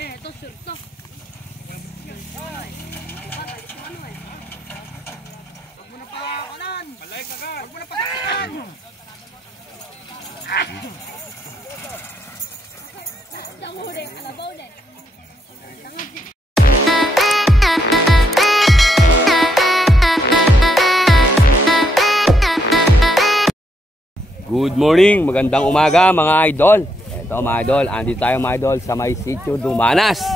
Ito sir to. Huwag mo na pa kanan. Palay ka ka. Huwag mo na pa saksikan. Tama ulit, alabaw ulit. Good morning, magandang umaga mga idol. Ito mga idol, andito tayo mga idol sa may sitio Dumanas.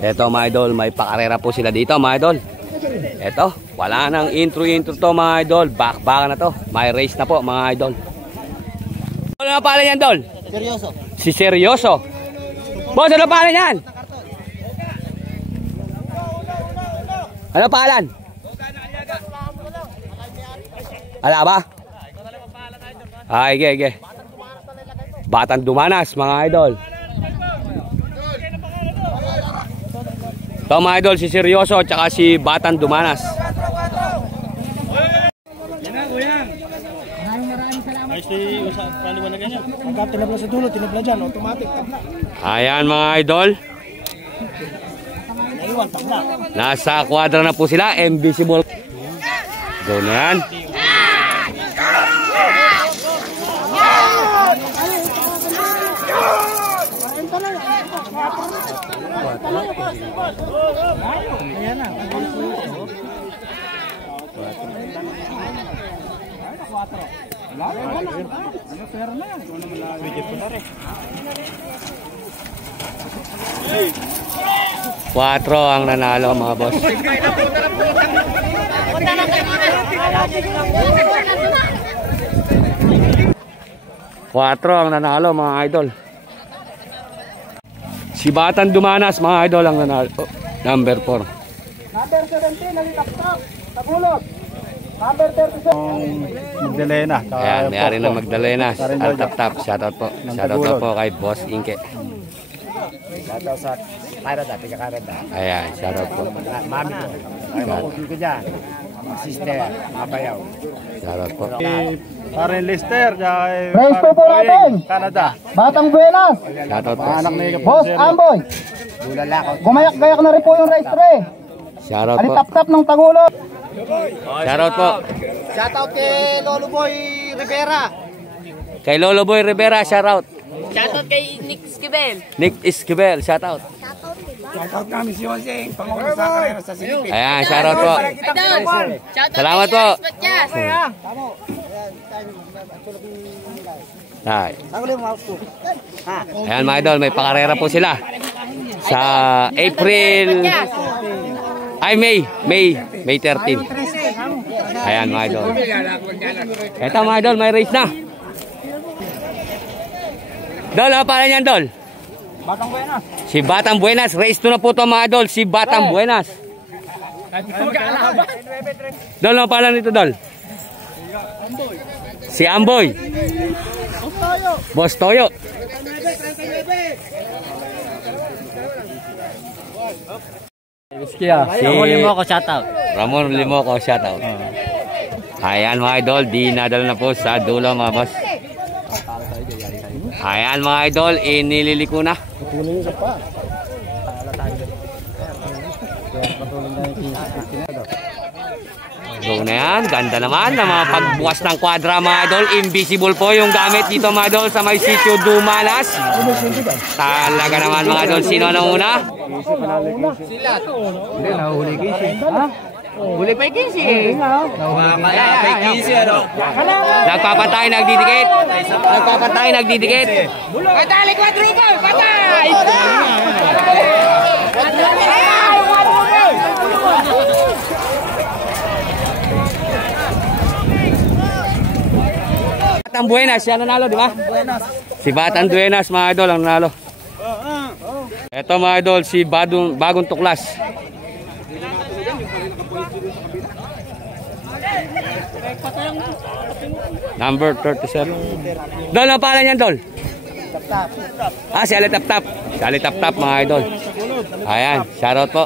Ito mga idol, may pakarera po sila dito mga idol. Ito, wala nang intro to mga idol. Bakbakan na to, may race na po mga idol. Ano na pala yan Dol? Seryoso. Si Seryoso. Boss, ano pala yan? Ano palan? Ala ba? Ay, ge. Batang Dumanas, mga idol. Ito mga idol, si Seryoso at saka si Batang Dumanas. Ayan mga idol. Nasa kwadra na po sila, invisible. Doon yan. Quatro ang nanalo mga boss. Quatro ang nanalo mga idol. Si Batang Dumanas mga idol ang nanalo. Number 4. Number 17, nalitap-tap. Tabulot. Number 37. Magdalena. Ayan, may-ari na Magdalena. Al-tap-tap. Shoutout po. Shoutout po kay Boss Inke. Shoutout sa Karada, tiga Karada. Ayan, shoutout po. Mami ko. Ay, makusin ko dyan. Sister, mabayaw. Shoutout po. Parin Lister, Race po natin. Canada. Batang Buenas. Shoutout po. Boss Amboy. Gumayak-gayak na rin po yung race 3. Shoutout po. Alitap-tap ng Tagulog. Shoutout po. Shoutout kay Lolo Boy Rivera. Kay Lolo Boy Rivera, shoutout. Shoutout kay Nick Esquivel. Nick Esquivel, shoutout. Shoutout kami si Jose, pangulo sa karera sa Silipin. Ayan, shoutout po. Salamat po. Ay. Ayan mga idol, may pakarera po sila. Sa April ay May 13. Ayan mga idol. Ito mga idol, may race na. Dol, ano pala niyan Dol? Batang Buenas. Si Batang Buenas, race 2 na po ito mga idol. Si Batang Buenas. Dol, ano pala nito Dol? Si Amboy. Boss Toyo. Si Ramon Limoco, shoutout. Ramon Limoco, shoutout. Ayan mga idol, dinadala na po sa dulo mga boss. Ayan mga idol, inililiko na. So na yan, ganda naman na mga pagbukas ng kwadra mga idol. Invisible po yung gamit dito mga idol sa may sitio Dumanas. Talaga naman mga idol, sino na una? Silat. Hindi, nahuli Casey. Ha? Huli pa yung Casey. Nagpapatay, nagdidikit. Nagpapatay, nagdidikit. Patay, quadruple! Patay! Batang Buenas, siya nanalo, di ba? Si Batang Buenas, mga idol, ang nanalo. Ito mga idol, si Bagong Tuklas. Number 37. Dol, ang pangalan niyan, Dol? Ah, si Alitap-tap. Si Alitap-tap, mga idol. Ayan, shoutout po.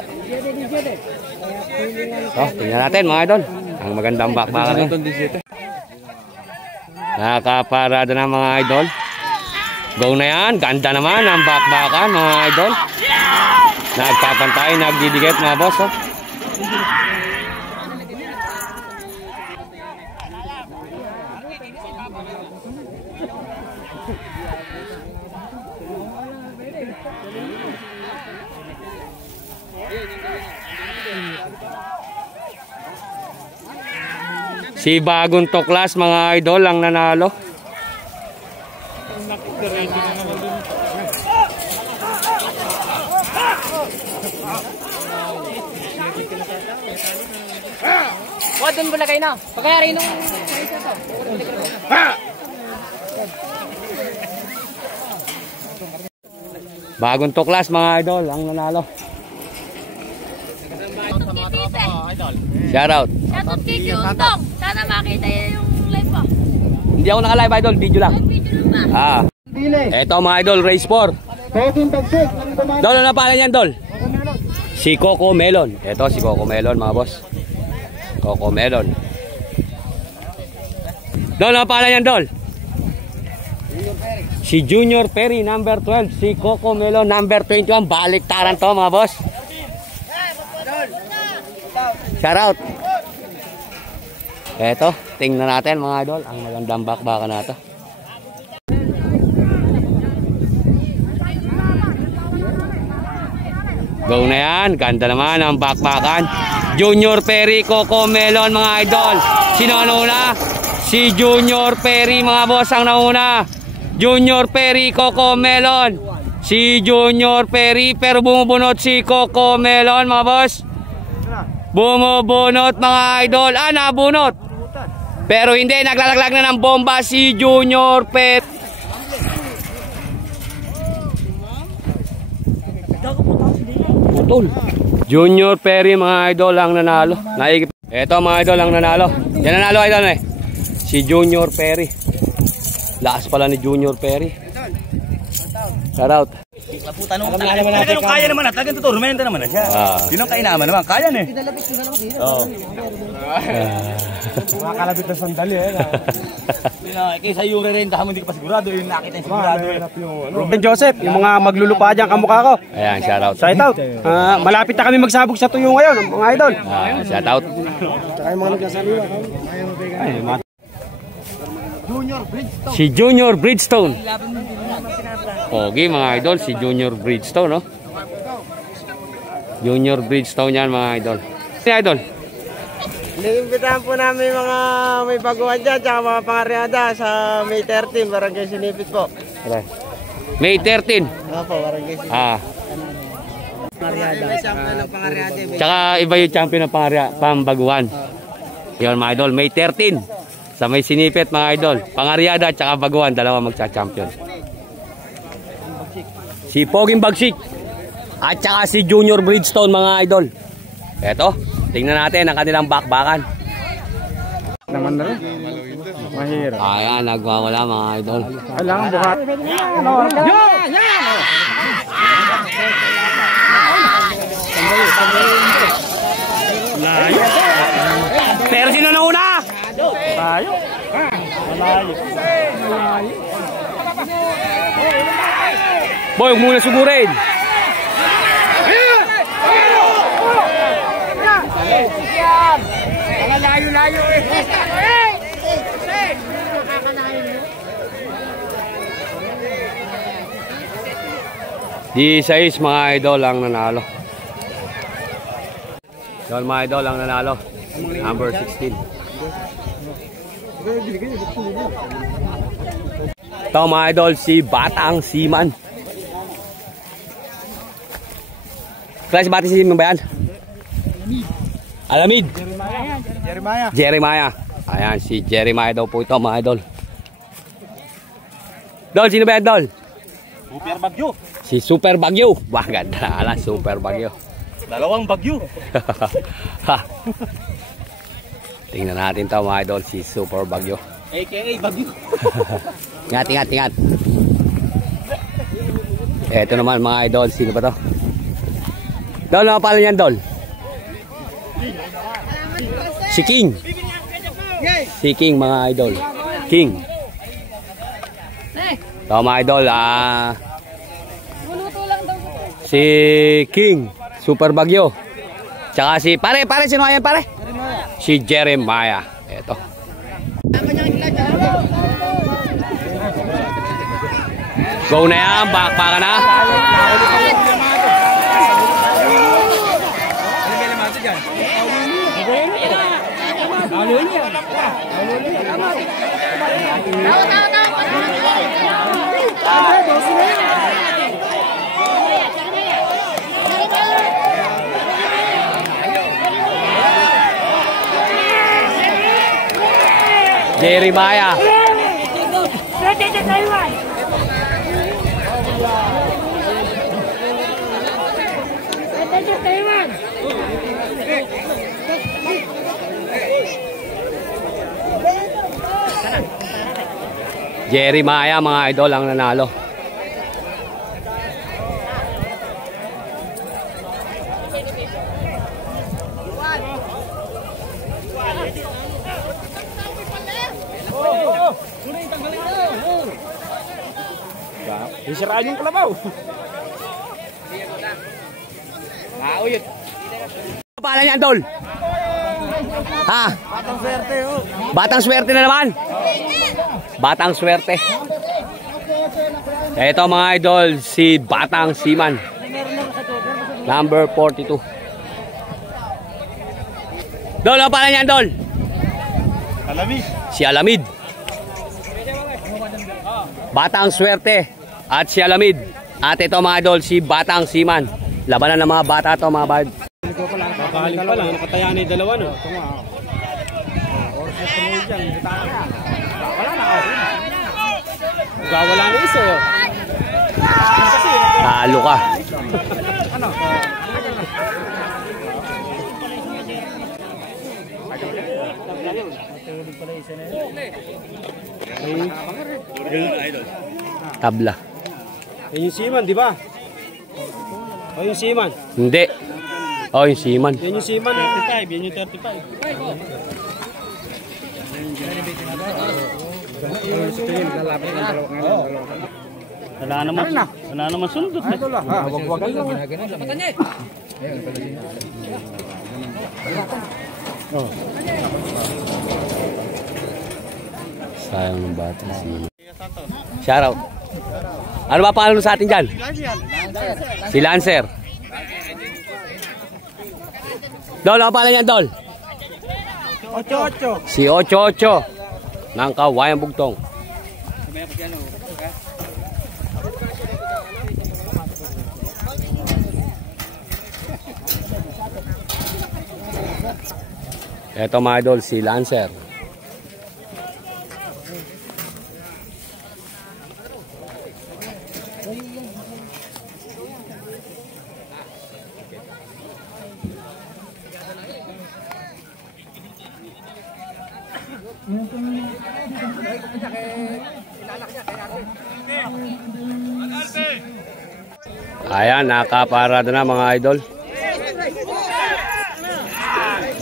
So, tingnan natin, mga idol. Ang magandang bakbakan. Nakaparada na mga idol. Go na yan. Ganda naman ang bakbakan mga idol. Nagpapantay, nagdidikit mga boss. Oh. Si Bagong Tuklas mga idol ang nanalo. Wala doon bulagay na. Pagkayari nung... Bagong Tuklas mga idol ang nanalo. Shout out. Shoutout kay Kyuntong. Sana makita yung live mo. Hindi ako naka-live idol, video lang. Video lang ba? Ah. Pili. Eto mga idol, race 4. Pwedeng tagsik. Dol, ano pala yan, Dol? Si Coco Melon. Eto, si Coco Melon, mga boss. Coco Melon. Dol, ano pala yan, Dol? Si Junior Perry, number 12. Si Coco Melon, number 21. Baliktaran to, mga boss. Shout out. Eto, tingnan natin, mga idol. Ang magandang bakbakan na to. Go na yan. Ganda naman ang bakbakan. Junior Perry, Coco Melon mga idol. Sino ang nauna? Si Junior Perry mga boss ang nauna. Junior Perry, Coco Melon. Si Junior Perry pero bumubunot si Coco Melon mga boss. Bumubunot mga idol. Ah, nabunot. Pero hindi, naglalaglag na ng bomba si Junior Perry. Junior Perry mga idol ang nanalo. Ito mga idol ang nanalo. Yan nanalo idol eh. Si Junior Perry. Lakas pala ni Junior Perry. Shout out. Pero kaya naman na, talagang totoo, rumenta naman na siya. Yun ang kainaman naman, kaya na eh. Oo. Mga kalabit na sandali eh. Kaysa yung rerentahan mo hindi ka pa sigurado, yung nakita yung sigurado eh. Ruben Joseph, yung mga maglulupa dyan kamukha ko. Ayan, shout out. Shout out. Malapit na kami magsabog sa tuyo ngayon, mga idol. Shout out. Tsaka yung mga nagsasaliwa. Si Junior Bridgestone. Okay mga idol, si Junior Bridgestone, no? Junior Bridgestone yan mga idol. Idol. Inimbitahan po namin mga may baguhan dyan, tsaka mga pangaryada sa May 13, Barangay Sinipit po. May 13. Opo, Barangay Sinipit. Pangaryada. May champion ng pangaryada. Tsaka iba yung champion ng pambaguhan. Yun mga idol, May 13. Sa May Sinipit mga idol. Pangaryada at tsaka baguhan, dalawa magcha-champion. Si Poging Bagsik at saka si Junior Bridgestone mga idol. Eto, tingnan natin ang kanilang bakbakan. Naman na rin. Mahirap. Ayan, nagwawala mga idol. Kailangan buhat. Pero sino nauna? Tayo. Malayo. Boy, huwag muna sugurin. Mga layo-layo eh. 16 mga idol ang nanalo. Yun mga idol ang nanalo. Number 16. Ito mga idol, si Batang Siman. Klase Batang Siman ba yan? Alamid. Jeremiah. Ayan, si Jeremiah daw po ito mga idol. Dol, sino ba yan, Dol? Super Bagyo. Si Super Bagyo. Wah, ganda. Ala, Super Bagyo. Dalawang Bagyo. Tingnan natin ito mga idol, si Super Bagyo. AKA Bagyo. Ingat. Ito naman mga idol, sino ba to? Dol, ano pala yan, Dol? Si King. Si King mga idol. King. Ito mga idol, si King, Super Bagyo. Tsaka si, pare, sino yan pare? Si Jeremiah. Ito. Go na yan, bakpaka na. Jeremiah. Jeremiah mga idol ang nanalo. Isiraan yung kalabaw. Mauyot. Ano pala niyan, Dol? Ha? Batang swerte, oh. Batang swerte na naman. Batang swerte. Ito mga idol, si Batang Siman. Number 42. Dol, ano pala niyan, Dol? Alamid. Si Alamid. Batang swerte at si Alamid. At ito mga idol, si Batang Siman. Labanan ng mga bata to mga bad. Bakaling pa lang, nakataya na yung dalawa, no? Wala na isa, oh. Talo ka. Tabla. Yan yung Seaman, di ba? O yung Seaman. Hindi. Oh, yung Seaman. Yan yung Seaman. 35, yan yung 35. Wala naman sundot. Wag-wagan lang. Sayang ng bata. Shoutout. Ano ba pangalan sa atin dyan? Si Lancer. Dol, ano pangalan yan, Dol? 8-8. Si 88 ng Kawayang Bugtong. Ito mga idol, si Lancer. Ayan, nakaparada na mga idol.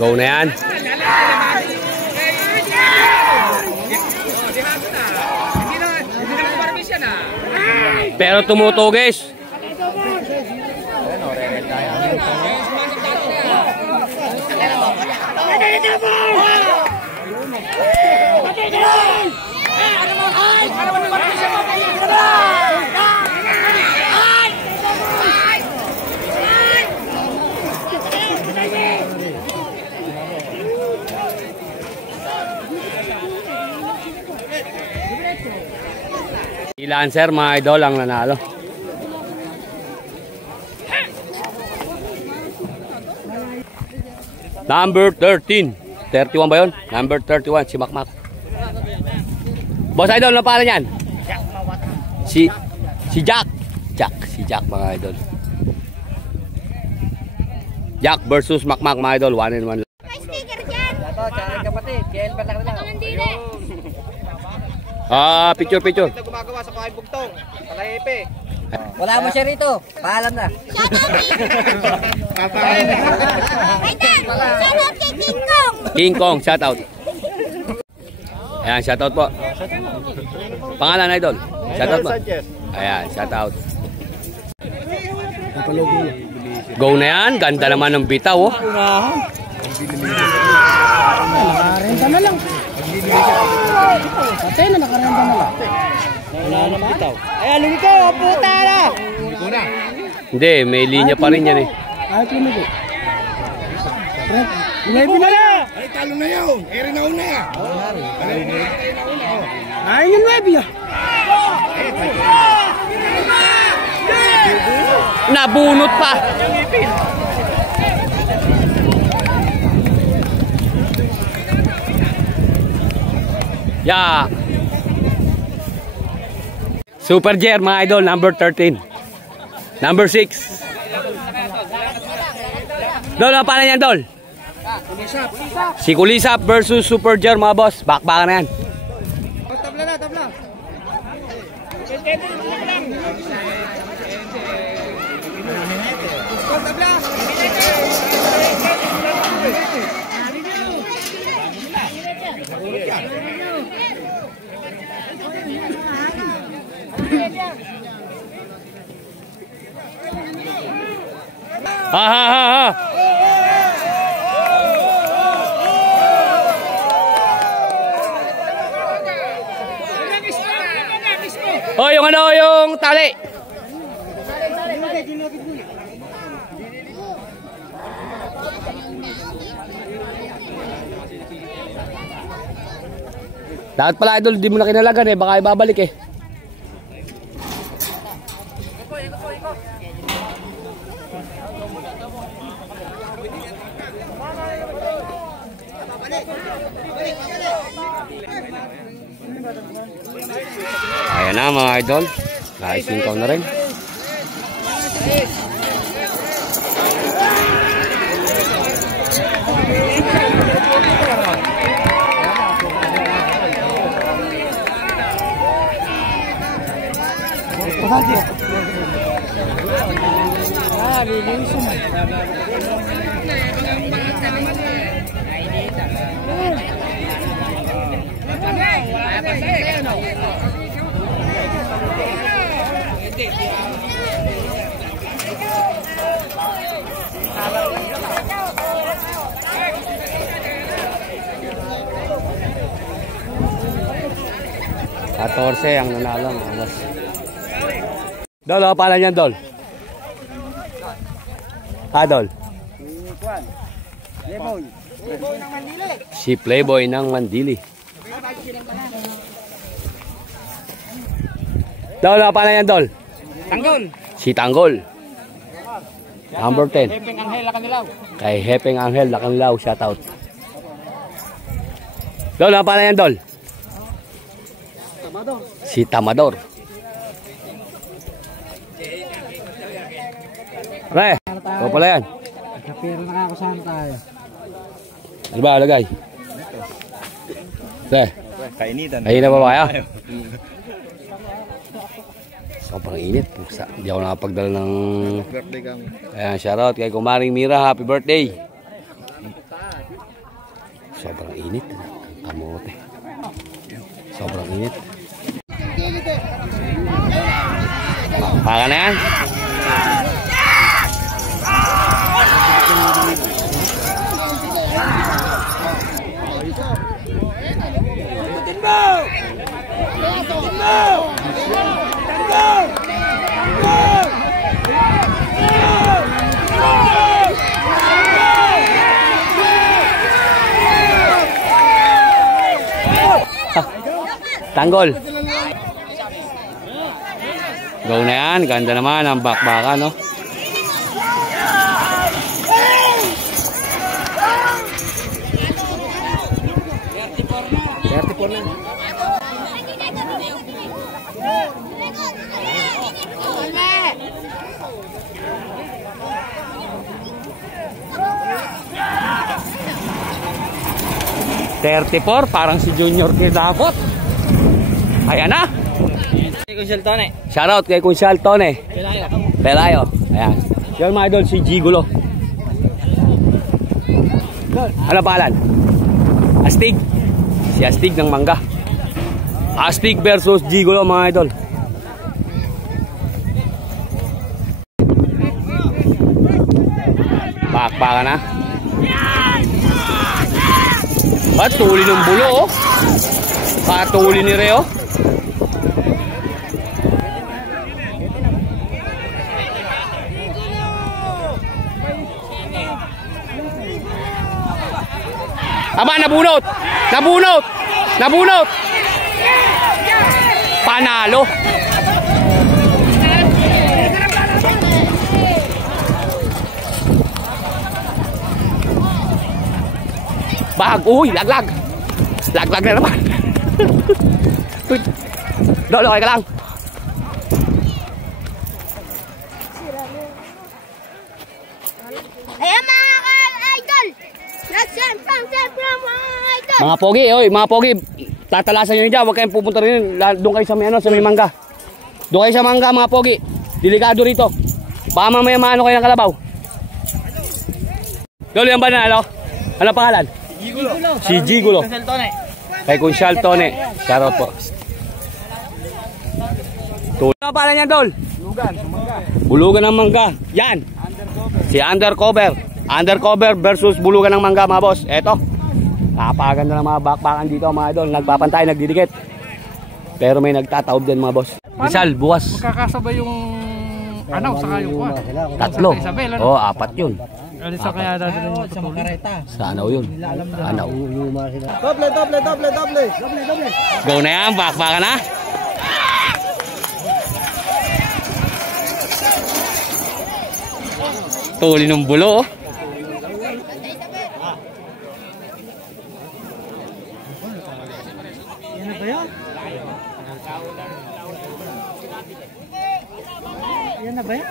Go na yan. Pero tumutugis. Si Lancer mga idol ang nanalo. Number 13. 31 ba yun? Number 31 si Makmak. Boss idol, ano pangalan yan? Si Jack. Si Jack mga idol. Jack versus Makmak mga idol. 1-1. May sticker dyan. Kapatid, KL pa lang. Picture. Ito gumagawa sa Kawayang Bugtong. Palayepe. Wala mo siya rito. Paalam na. Shoutout kay King Kong. King Kong, shoutout. Ayan, shoutout po. Pangalan, idol? Shoutout mo. Ayan, shoutout. Go na yan. Ganda naman ng bitaw, oh. Nakarenta na lang. Patay na, nakarenta na lang. Wala na bitaw. Ay, alin ikaw, puta na! Hindi, may linya pa rin yan, eh. Ay, pinugo. Live na lang. Ay, talo na yun. Eri na una. Ay, yung live ya. Nabunot pa. Yeah. Super Jer, mga idol, number 13. Number 6. Dol, ano pala niyan, Dol? Si Kulisap versus Super Jer, mga boss. Bakbakan na yan. Tabla na, tabla. Ha. Oh, yung ano, yung tali. Dapat pala, idol, di mo na kinalagan eh, baka ibabalik eh. Ayan na mga idol, naisingkaw na rin. Katorse ang nanalo mga boss. Dol, ano pala niyan, Dol? Dol? Si Playboy ng Mandili. Dol, ano pala niyan, Dol? Tanggol. Si Tanggol. Number 10. Hepeng Angel Lakanilaw. Kay Hepeng Angel Lakanilaw, shoutout. Dol, ano pala niyan, Dol? Si Tamador. Pre, ito pala yan. Kapira nakakasahan tayo. Ano ba, lagay? Pre, Kainitan. ayun na ba kaya? Sobrang init. Pusa. Hindi ako nakapagdala ng... Birthday kami. Ayan, shoutout kay Kumaring Mira. Happy birthday. Sobrang init. Kamote. Sobrang init. Paka na yan. Tanggol. Go na yan. Ganda naman ang bakbaka, no? $34, parang si Junior Kidapot. Ayan na. Shoutout kay Kunsyal Tone. Pelayo. Ayan. Yung mga idol, si Gigulo. Ano pangalan? Astig. Si Astig ng Mangga. Astig versus Gigolo mga idol. Bakbakan na. Patuli ng bulo oh. Patuli ni Reo. Aba, nabunot! Nabunot! Nabunot! Panalo! Bag! Uy! Laglag! Laglag na naman! Lolo, okay ka lang! Ayan mga idol! Mga pogi, oy, mga pogi, tatalasan nyo dyan, huwag kayong pupunta rin, doon kayo sa may, ano, sa may mangga. Doon kayo sa mangga mga pogi, delikado rito. Baka mamaya maano kayo ng kalabaw. Lolo, yan ba na, ano? Ano pangalan? Gigolo. Si Gigolo. Kay Kunsyal Tone. Shoutout po. Ano pala niyan, Dol? Bulugan, mangga. Bulugan ng mangga. Yan. Si Undercover. Undercover versus bulugan ng mangga mga boss. Eto. Napakaganda ng mga bakbakan dito mga idol. Nagpapantay, nagdidikit. Pero may nagtataob din mga boss. Rizal, bukas. Magkakasabay yung anaw sa kayo ko. Tatlo. Oo, apat yun. Ano sa kaya dadalhin mo sa makareta? Sa anaw yun. Anaw. Doble. Go na yan, bakbakan na. Tuli ng bulo oh. Yan ba yan? Yan na ba yan?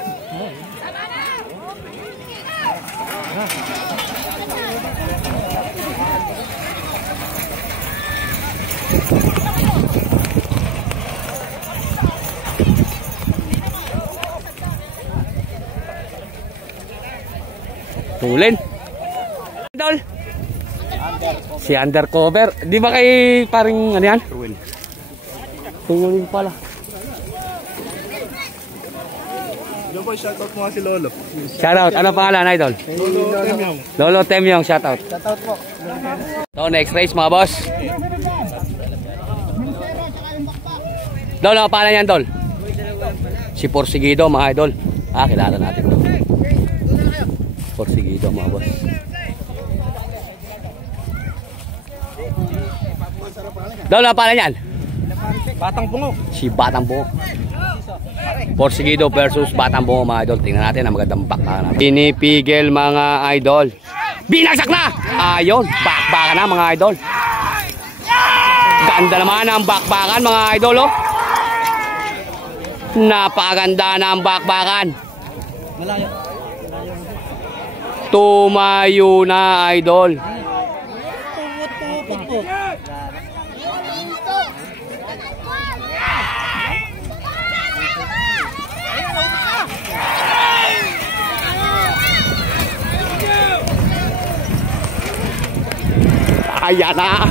Tulin. Idol. Si Undercover. Di ba kay paring ano yan? Tulin pala. Yo boy, shoutout mo nga si Lolo. Shoutout. Ano pangalan, Idol? Lolo Temyong. Lolo Temyong, shoutout. Shoutout po. So, next race mga boss. Dol, ano pangalan yan, Dol? Si Porsigido, mga idol. Ah, kilala natin. Porsigido, mga boss. Dol, ano pangalan yan? Batang bungo. Si Batang Bungo. Porsigido versus Batang Bungo mga idol. Tingnan natin ang magandang bakbakan natin. Pinipigil mga idol. Binagsak na! Ayun, bakbakan na mga idol. Ganda naman ang bakbakan mga idol oh. Napakaganda na ang bakbakan. Tumayo na idol. Ayan na.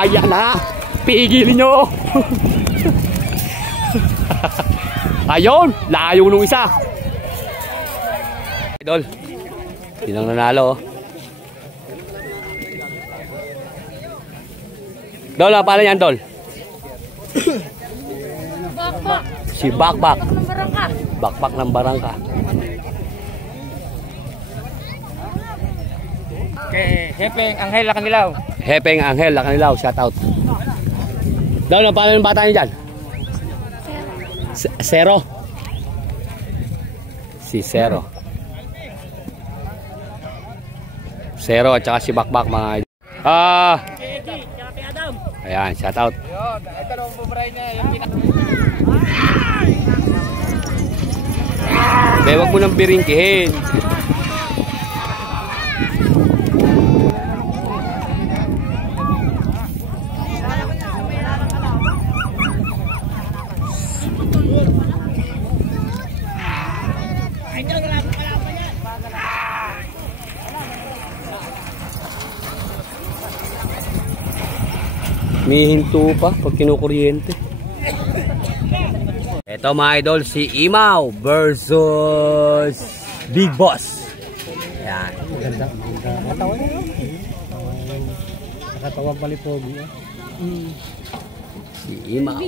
Ayan na. Pigilin nyo. Ayun. Layo nung isa. Idol. Yun ang nanalo. Dol, apa na yan, Dol? Bakbak. Si Bakbak. Barangka. Bakbak ng barangka. Kay Hepeng Anghel Lakanilaw. Hepeng Anghel Lakanilaw, shout out. Dol, ano pa ng bata niyo dyan? Zero. Si Zero. Zero at saka si Bakbak mga idol. Ayan, shout out. Ito na ang bubray niya. Yung Bewag mo nang biringkihin. May hinto pa pag kinukuryente. Ito mga idol, si Imaw versus Big Boss. Yan. Ganda. Katawan niya. Nakatawan pali pogi. Si Imaw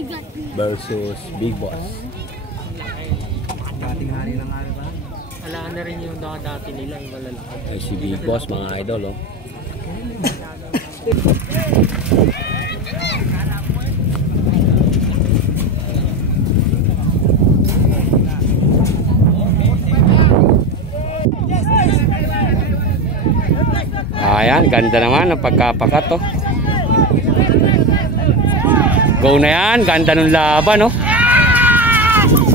versus Big Boss. Dating hari lang hari ba? Alaan na rin yung dati nila yung malalaki. Ay, si Big Boss mga idol, oh. Ayan, ganda naman ang pagkapakat, oh. Go na yan, ganda ng laban, oh.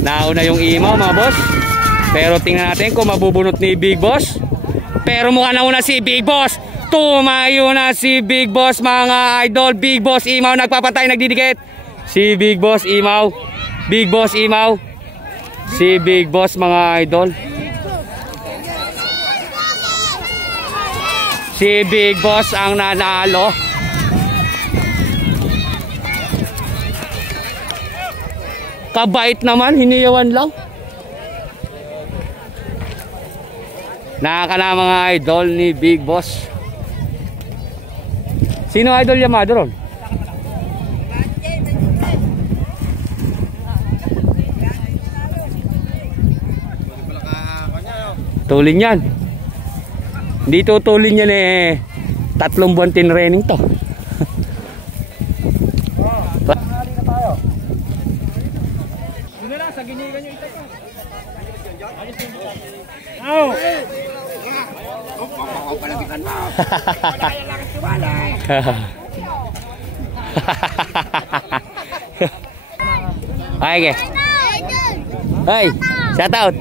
Nauna yung Imaw mga boss. Pero tingnan natin kung mabubunot ni Big Boss. Pero mukha na una si Big Boss. Tumayo na si Big Boss mga idol. Big Boss Imaw nagpapatay, nagdidikit. Si Big Boss Imaw. Big Boss Imaw. Si Big Boss mga idol. Si Big Boss ang nanalo. Kabait naman, hiniyawan lang. Nakaka na mga idol ni Big Boss. Sino idol Yamado ron? Tulin yan. Hindi tutulin yan eh. 3 buwan tinraining to. Okay. Hey, shout out.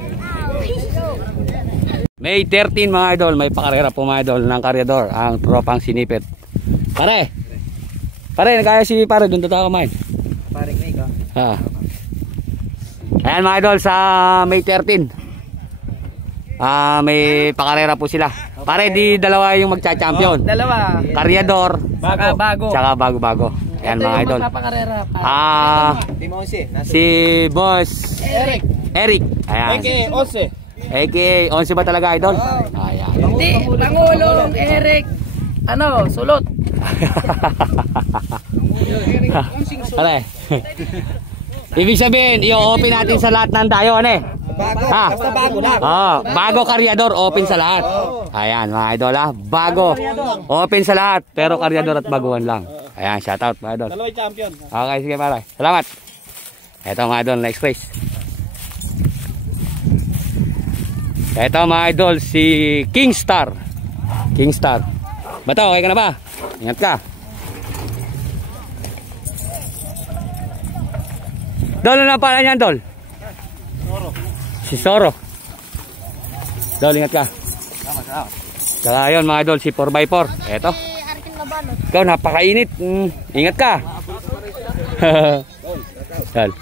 May 13 mga idol, may pakarera po mga idol ng karyador, ang tropang sinipit. Pare, nagkaya si pare, doon tayo kumain. Paring may ka. Ayan mga idol, sa May 13. May pakarera po sila. Pare, di dalawa yung magcha-champion. Dalawa. Karyador, Bago. tsaka bago-bago. Ayan mga idol. Si Boss Eric. Ayan. AKA 11 ba talaga idol? Ayan. Hindi, Pangulong Eric. Sulot. Pare. Ibig sabihin, i-open natin sa lahat ng tayo, ano eh? Basta bago lang. Bago karyador, open sa lahat. Ayan, mga idol ha. Bago. Open sa lahat, pero karyador at baguhan lang. Ayan, shoutout mga idol. Dalawang champion. Okay, sige pare. Salamat. Ito mga idol, next race. Ito mga idol, si Kingstar. Bato, okay ka na ba? Ingat ka. Dol, ano na pala niyan, Dol? Si Soro. Dol, ingat ka. Saka yun mga idol, si 4x4. Eto. Ikaw, napakainit. Ingat ka. Dol.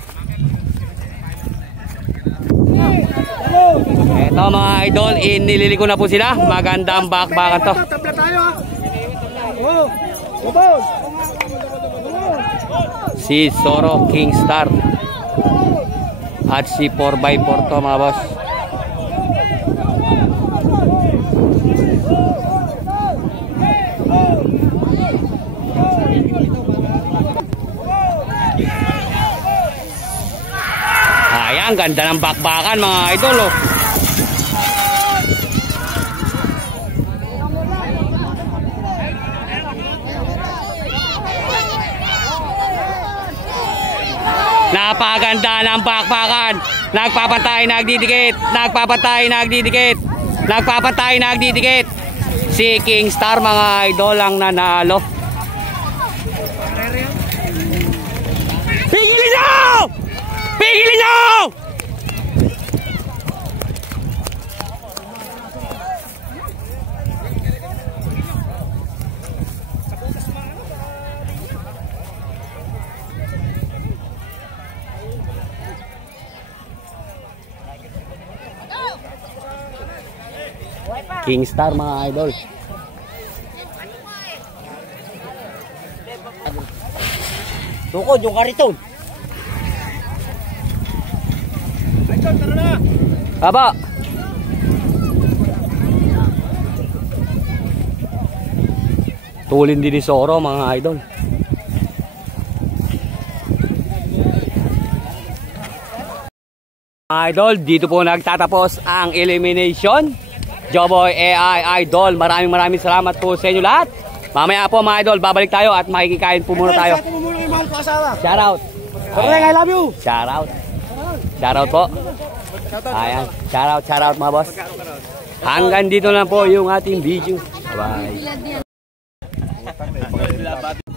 Eto mga idol, iniliko na po sila. Magandang bakbakan to. Si Soro Kingstar at si 4x4 to mga boss. Ayan, ganda ng bakbakan mga idol oh. Napaganda ng bakbakan. Nagpapatay, nagdidikit. Si Kingstar mga idol ang nanalo. Pigilin nyo! Kingstar mga idol. Tukod, yung kariton. Aba. Tulin din ni Soro mga idol. Mga idol, dito po nagtatapos ang elimination. Joboy AI Idol, maraming salamat po sa inyo lahat. Mamaya po mga idol, babalik tayo at makikikain po muna tayo. Shout out. I love you. Shout out. Shout out po. Ayan, shout out mga boss. Hanggang dito lang po yung ating video. Bye.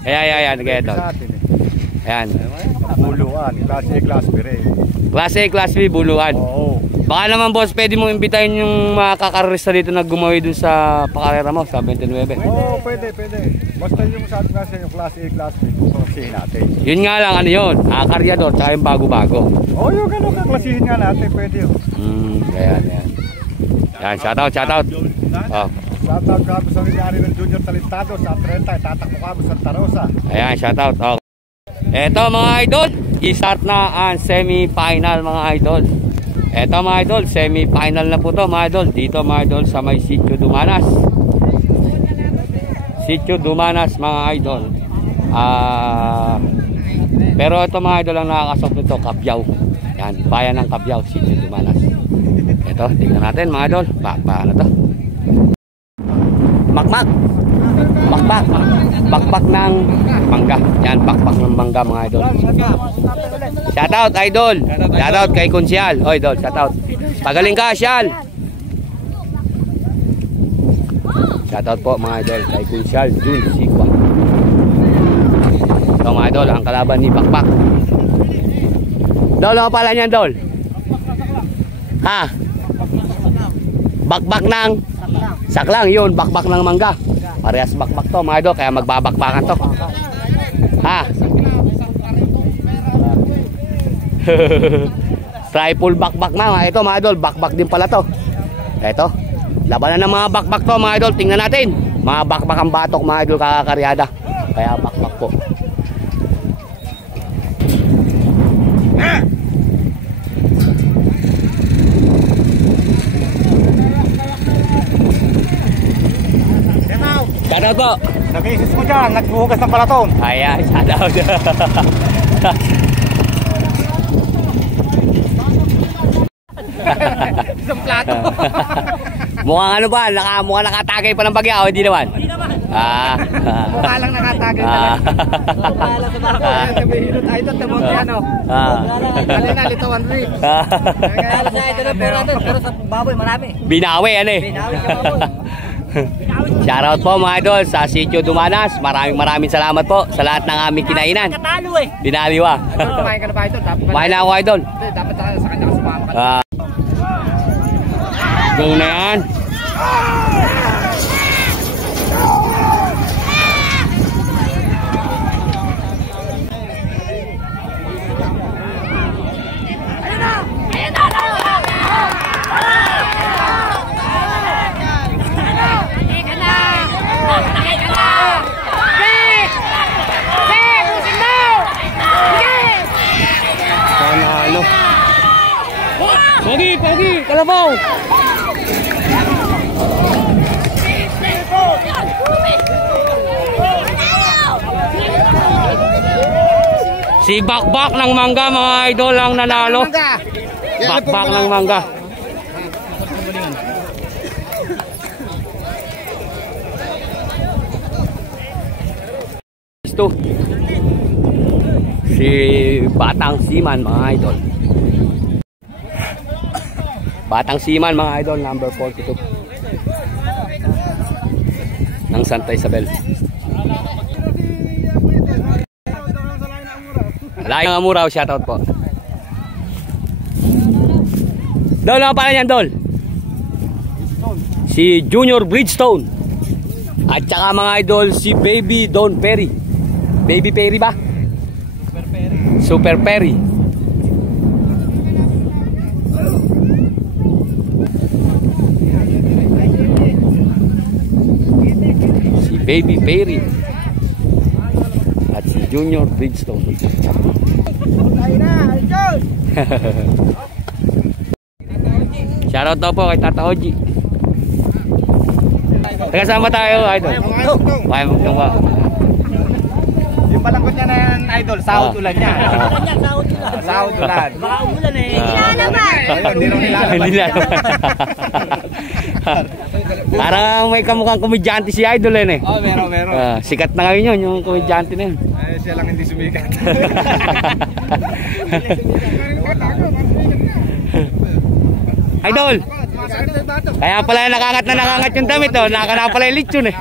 Ayan, ganyan. Ayan. Buluan, class A, class B rin. Class A, class B, buluan. Oo. Baka naman boss, pwede mong imbitahin yung mga kakarista dito na gumawi dun sa pakarera mo, sa 29. Oo, pwede. Basta yung sabi nga sa inyo, class A, class B, klasihin natin. Yun nga lang, ano yun? Karyador, tsaka yung bago-bago. Oo, yung gano'n, kaklasihin nga natin, pwede yun. Ayan. Yan, shout out. Oh. Shout out kamo sa nangyari ng Junior Talentado sa 30, tatakbo kamo sa Santa Rosa. Ayan, shout out. Okay. Eto mga idol, i-start na ang semi-final mga idol. Eto mga idol, semi-final na po to mga idol. Dito mga idol sa may Sitio Dumanas. Sitio Dumanas mga idol. Pero ito mga idol ang nakakasok nito, Cabiao. Yan, bayan ng Cabiao, Sitio Dumanas. Eto, tingnan natin mga idol. Paano to? Bakbak ng mangga. Yan, bakbak ng mangga mga idol. Shoutout idol. Shoutout kay Kunsyal. O idol, shoutout. Pagaling ka, Syal. Shoutout po mga idol kay Kunsyal Jun Sigwa. Ito mga idol, ang kalaban ni Bakbak. Dol, ano pala niyan, Dol? Ha? Bakbak ng saklang, yun, bakbak ng mangga. Parehas bakbak to mga idol, kaya magbabakbakan to. Ha? Triple bakbak na, ito mga idol, bakbak din pala to. Ito, labanan ng mga bakbak to mga idol, tingnan natin. Mga bakbak ang batok mga idol, kakakaryada. Kaya bakbak po. Shoutout po. Nag-iisis mo dyan, nagbuhugas ng palaton. Ayan, shoutout. Isang plato. Mukhang ano ba? Mukhang nakatagay pa ng bagya o hindi naman? Hindi naman. Mukha lang nakatagay talaga. Mukha lang sa barko. Sabihin tayo ito, tamonti ano. Alin na, litawan rin. Kaya sa ito na pera ito, pero sa baboy marami. Binawi, ano eh. Binawi sa baboy. Shoutout po mga idol sa Sitio Dumanas. Maraming salamat po sa lahat ng aming kinainan. Katalo eh. Binaliwa. Kumain ka na ba ito? Kumain na ako idol. Dapat sa kanya sumama ka. Go na yan. Pogi, kalabaw. Si Bakbak ng mangga mga idol ang nanalo. Bakbak ng mangga. Ito. Si Batang Siman mga idol. Batang Siman mga idol, number 42 ng Santa Isabel. Layo ng Amuraw, shoutout po. Dol, ano pala niyan, Dol? Si Junior Bridgestone. At saka mga idol, si Baby Don Perry. Baby Perry ba? Super Perry. Si Baby Perry. At si Junior Bridgestone. Shoutout daw po kay Tata Oji. Kasama tayo, idol. Ay, magtong ba? Yung palangkot niya na yan, idol, sahod ulan niya. Sahod ulan. Baka umulan eh. Hindi nilalaman. Parang may kamukhang komedyante si idol eh. Oh, meron. Sikat na ngayon yun, yung komedyante na yun. Siya lang hindi sumikat. Idol! Kaya pala nakangat yung damit oh. Nakana pala yung lechon eh.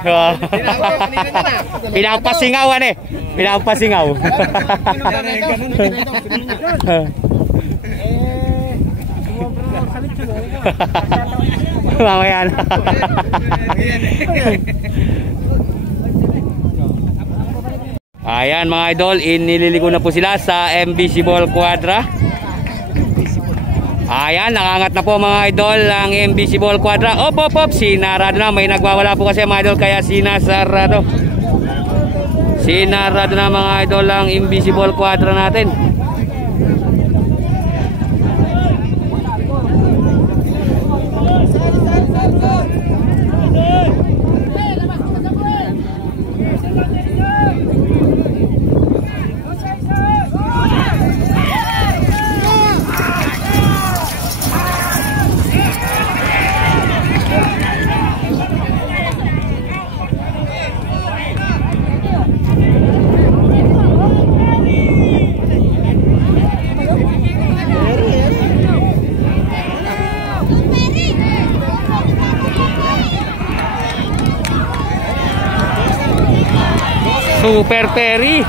Pinapasingawan eh. Pinapasingaw. Mamaya na. Ayan mga idol, inililigo na po sila sa MBC Ball Quadra. Ayan, nakangat na po mga idol ang MBC Ball Quadra. Op, sinarado na. May nagwawala po kasi mga idol kaya sinasarado. Sinarado na mga idol ang MBC Ball Quadra natin. Super Perry.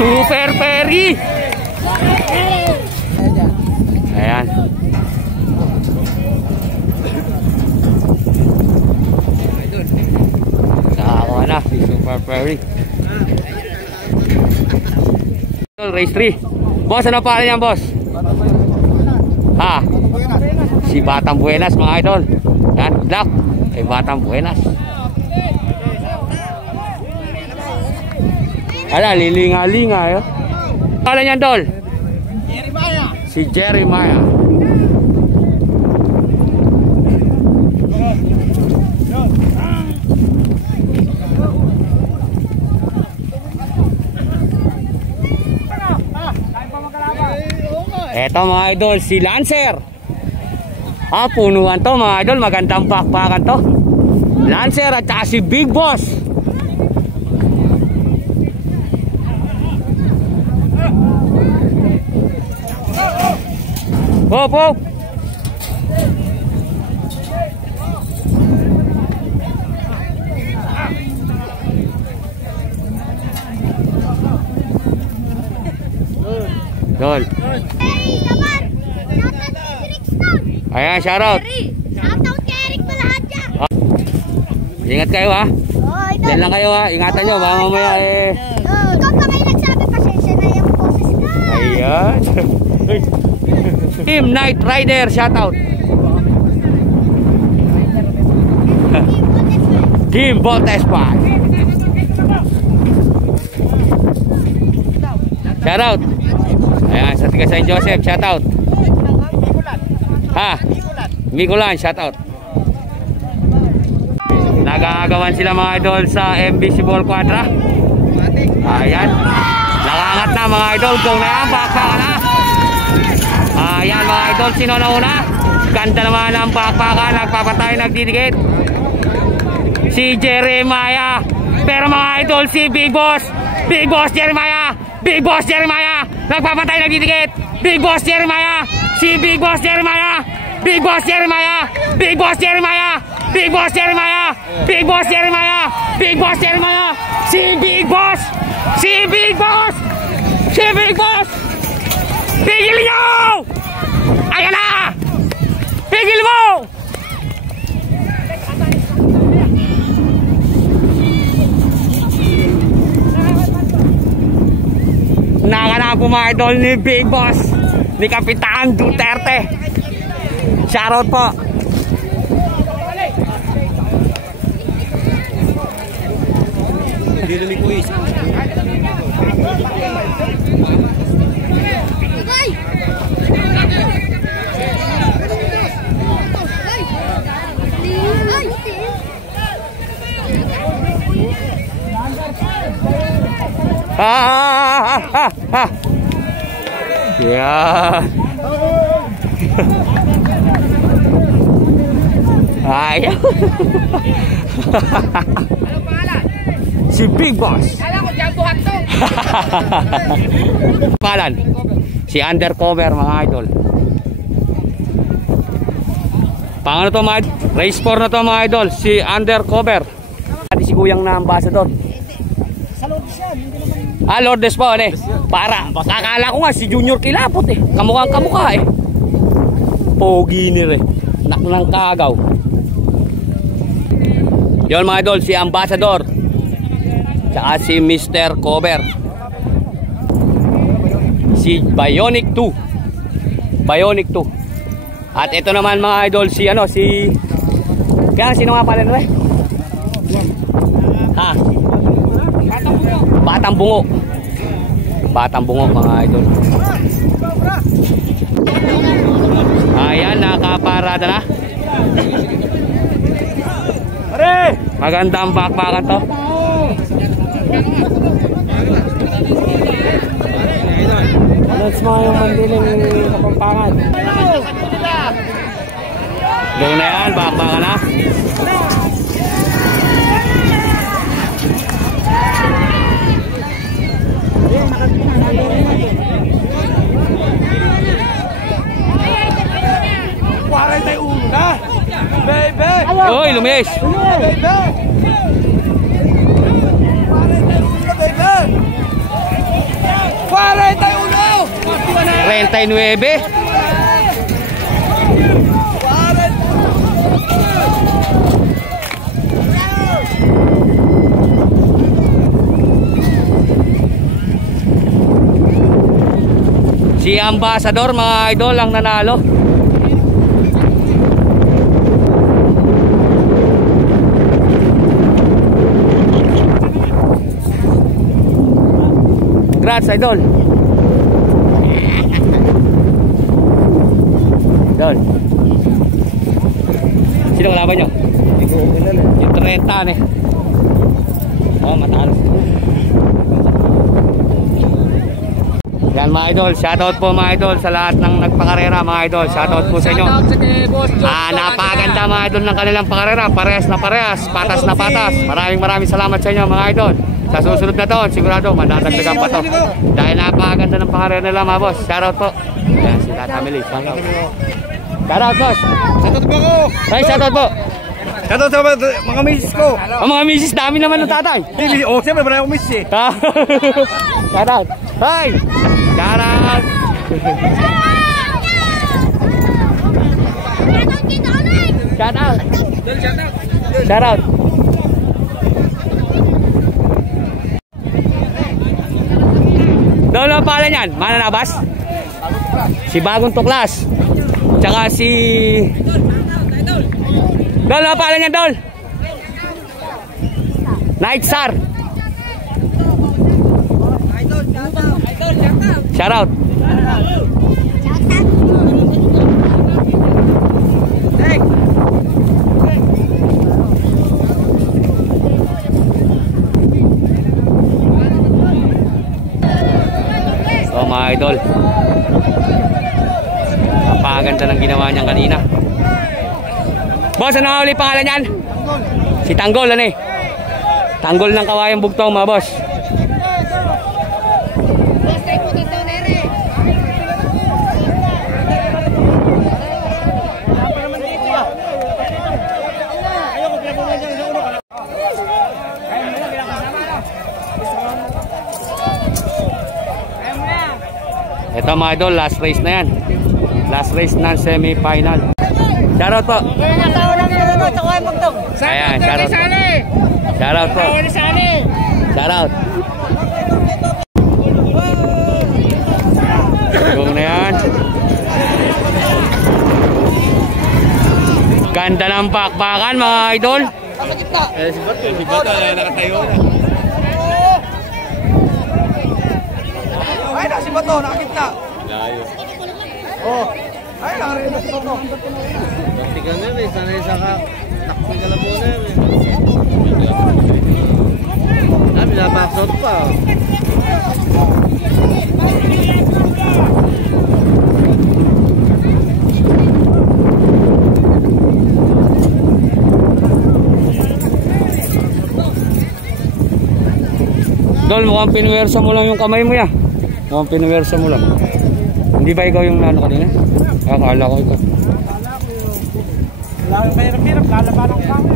Super Perry. Ayan. Nakakuha na si Super Perry. Race 3. Boss, ano pa yan, boss? Ha? Si Batang Buenas mga idol. Yan, black. Ay Batang Buenas. Ala, lilinga-linga yun. Kala niyan, Dol? Jeremiah. Si Jeremiah. Eto mga idol, si Lancer. Punuan to mga idol. Magandang pakpakan to. Lancer at saka si Big Boss. Hop, hop. Dol. Ayan, shoutout. Shoutout kay Eric Balahadya. Ingat kayo ha. Diyan lang kayo ha. Ingatan nyo. Baka mamaya eh. Ikaw pa kayo nagsabi, pasensya na yung boses na. Ayan. Team Night Rider, shoutout. Team Voltes 5. Shoutout. Ayan, sa tiga Saint Joseph, shoutout. Ha? Migulan, shoutout. Nagagawan sila mga idol sa MBC Ball Quadra. Ayan. Nakangat na mga idol. Kung na yan, bakbakan na. Ayan mga idol, sino na una? Ganda naman ang bakbakan. Nagpapatay, nagdidikit. Si Jeremiah. Pero mga idol, si Big Boss. Big Boss Jeremiah. Big Boss Jeremiah. Nagpapatay, nagdidikit. Big Boss Jeremiah. Si Big Boss Jeremiah. Big Boss Jeremiah. Big Boss Jeremiah. Big Boss Jeremiah. Big Boss Jeremiah. Big Boss Jeremiah. Si Big Boss. Si Big Boss. Si Big Boss. Pigil nyo! Ayan na! Pigil mo! Nakanap po mga idol ni Big Boss, ni Kapitan Duterte. Shoutout po. Dito ni Kuis. Yan. Ayaw. Si Big Boss. Kala ko Jumbo Hotdog. Palan. Si Undercover mga idol. Pangano to mga idol? Race 4 na to mga idol. Si Undercover. Si Kuyang na ambassador. Lourdes po eh. Para kakala ko nga si Junior Kilapot eh. Kamukhang kamukha eh. Pogi ni re. Naknang kagaw. Yon mga idol, si Ambassador. Tsaka si Mr. Cover. Si Bionic 2. Bionic 2. At ito naman mga idol si ano si kaya sino nga pala nila? Ha? Batang Bungo. Batang Bungo mga idol. Ayan, nakaparada na. Magandang bakbakan to. Let's mo yung mandiling kapampangan. Doon na yan, bakbakan na. Oy, lumis. 39. Si Ambassador mga idol ang nanalo. Congrats idol. Idol. Sino kalaban nyo? Yung 30 eh. Oh, matalo. Yan mga idol, shoutout po mga idol sa lahat ng nagpakarera mga idol. Shoutout po sa inyo. Napakaganda mga idol ng kanilang pakarera. Parehas na parehas, patas na patas. Maraming salamat sa inyo mga idol. Sa susunod na taon, sigurado madadagdagan pa to. Dahil napakaganda ng pakarera nila mga boss. Shoutout po. Yan si Tata Mili. Shoutout boss. Shoutout po ako. Ay, shoutout po. Shoutout sa mga misis ko. Ang mga misis, dami naman ng tatay. Oh, siyempre, marami akong misis eh. Shoutout. Hi! Shoutout! Shoutout! Shoutout! Dolo ang pala niyan? Mananabas? Si Bagong Tuklas. Tsaka si... Dolo ang pala niyan, Dol? Night Star. Shoutout. So mga idol, napakaganda ng ginawa niyang kanina. Boss, ano nga ulit pangalan niyan? Si Tanggol, ano eh? Tanggol ng Kawayang Bugtong mga boss. Ito mga idol, last race na yan. Last race ng semi-final. Shoutout po. Ayan, shoutout po. Shoutout po. Shoutout. Yung na yan. Ganda ng bakbakan mga idol. Si Bato, nakatayo na. Ay, nasi ba to? Nakakita. Layo. Oh. Ay, nakakita si Bato. Taktikan na eh. Sanay sa taktikan na muna eh. Ah, binabaksot pa. Dol, mukhang pinuwersa mo lang yung kamay mo ya. Mukhang pinuwersa mo lang. Hindi ba ikaw yung nano kanina? Akala ko ikaw. Wala kang mahirap-hirap. Lalabanan ko kami.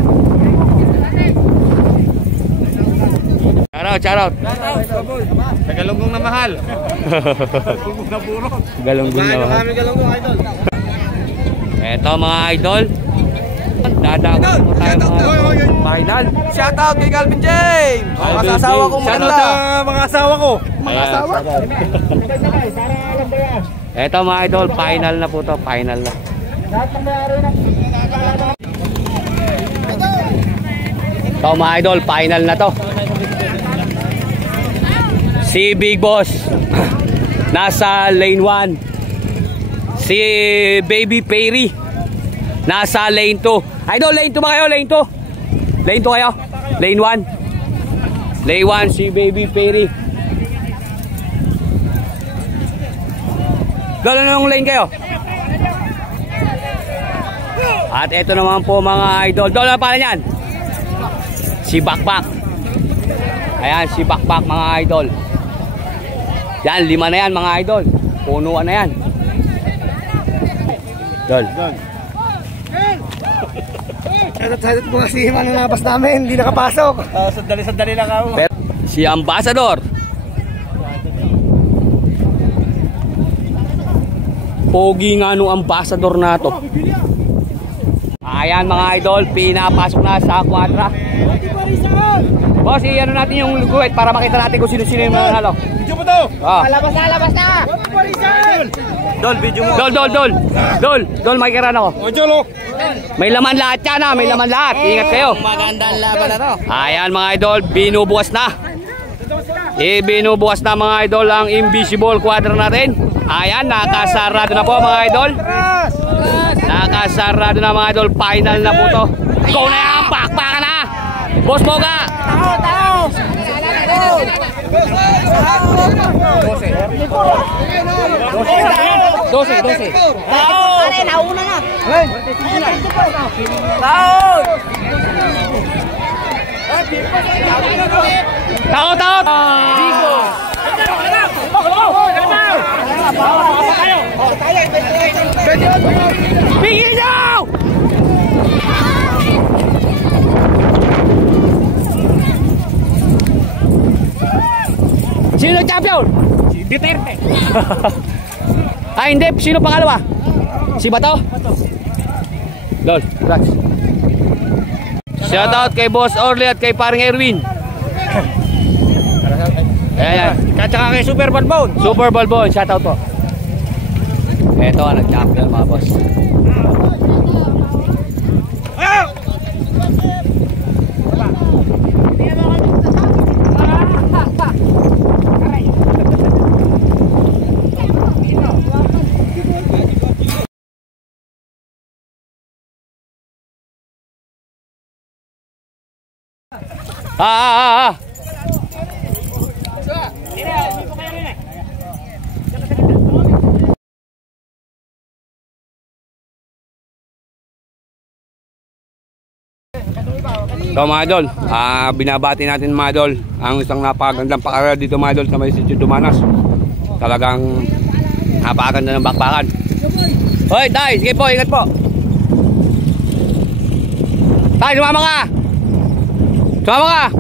Shout out. Tagalunggong na mahal. Galunggong na puro. Galunggong na mahal. Kami galunggong, idol. Eto mga idol. Dadaan mo tayo mga final. Shout out kay Calvin James. Mga asawa kong Shout out maganda. sa Mga asawa ko. Mga asawa. Eto mga idol, final na po to. Final na. Ito mga idol, final na to. Si Big Boss nasa lane 1. Si Baby Perry nasa lane 2. Idol, lane 2 ba kayo? Lane 2? Lane 2 kayo? Lane 1? Lane 1 si Baby Perry. Gano'n yung lane kayo? At ito naman po mga idol. Dol na pala yan? Si Bakbak. Ayan, si Bakbak mga idol. Yan, 5 na yan mga idol. Punuan na yan. Dol. Excited po kasi yung nalabas namin. Hindi nakapasok. Sandali lang ako. Pero, si Ambassador. Pogi nga nung Ambassador na to. Ayan mga idol, pinapasok na sa kwadra. Boss, ano natin yung guhit para makita natin kung sino-sino yung mga halo. Video mo to! Labas na! Dol, video mo. Dol, makikiran ako. May laman lahat yan ha, may laman lahat. Ingat kayo. Magandang laban na to. Ayan mga idol, binubukas na. Binubukas na mga idol ang invisible quadra natin. Ayan, nakasarado na po mga idol. Nakasarado na mga idol, final na po to. Ikaw na yan, pakpakan na. Boss Boga. Tao! 12. Pare, nauna na. Takot! Bigyan nyo! Sino champion? Si Duterte. Ay hindi, sino pangalawa? Si Bato? Dol, relax. Shout out kay Boss Orly at kay paring Erwin. Ayan. At saka kay Super Balbon. Super Balbon, shout out po. Eto ang nag-champion mga boss. So mga idol, binabati natin mga idol ang isang napakagandang pakarera dito mga idol sa may Sitio Dumanas. Talagang napakaganda ng bakbakan. Hoy, Tay, sige po, ingat po. Tay, sumama ka! Sumama ka!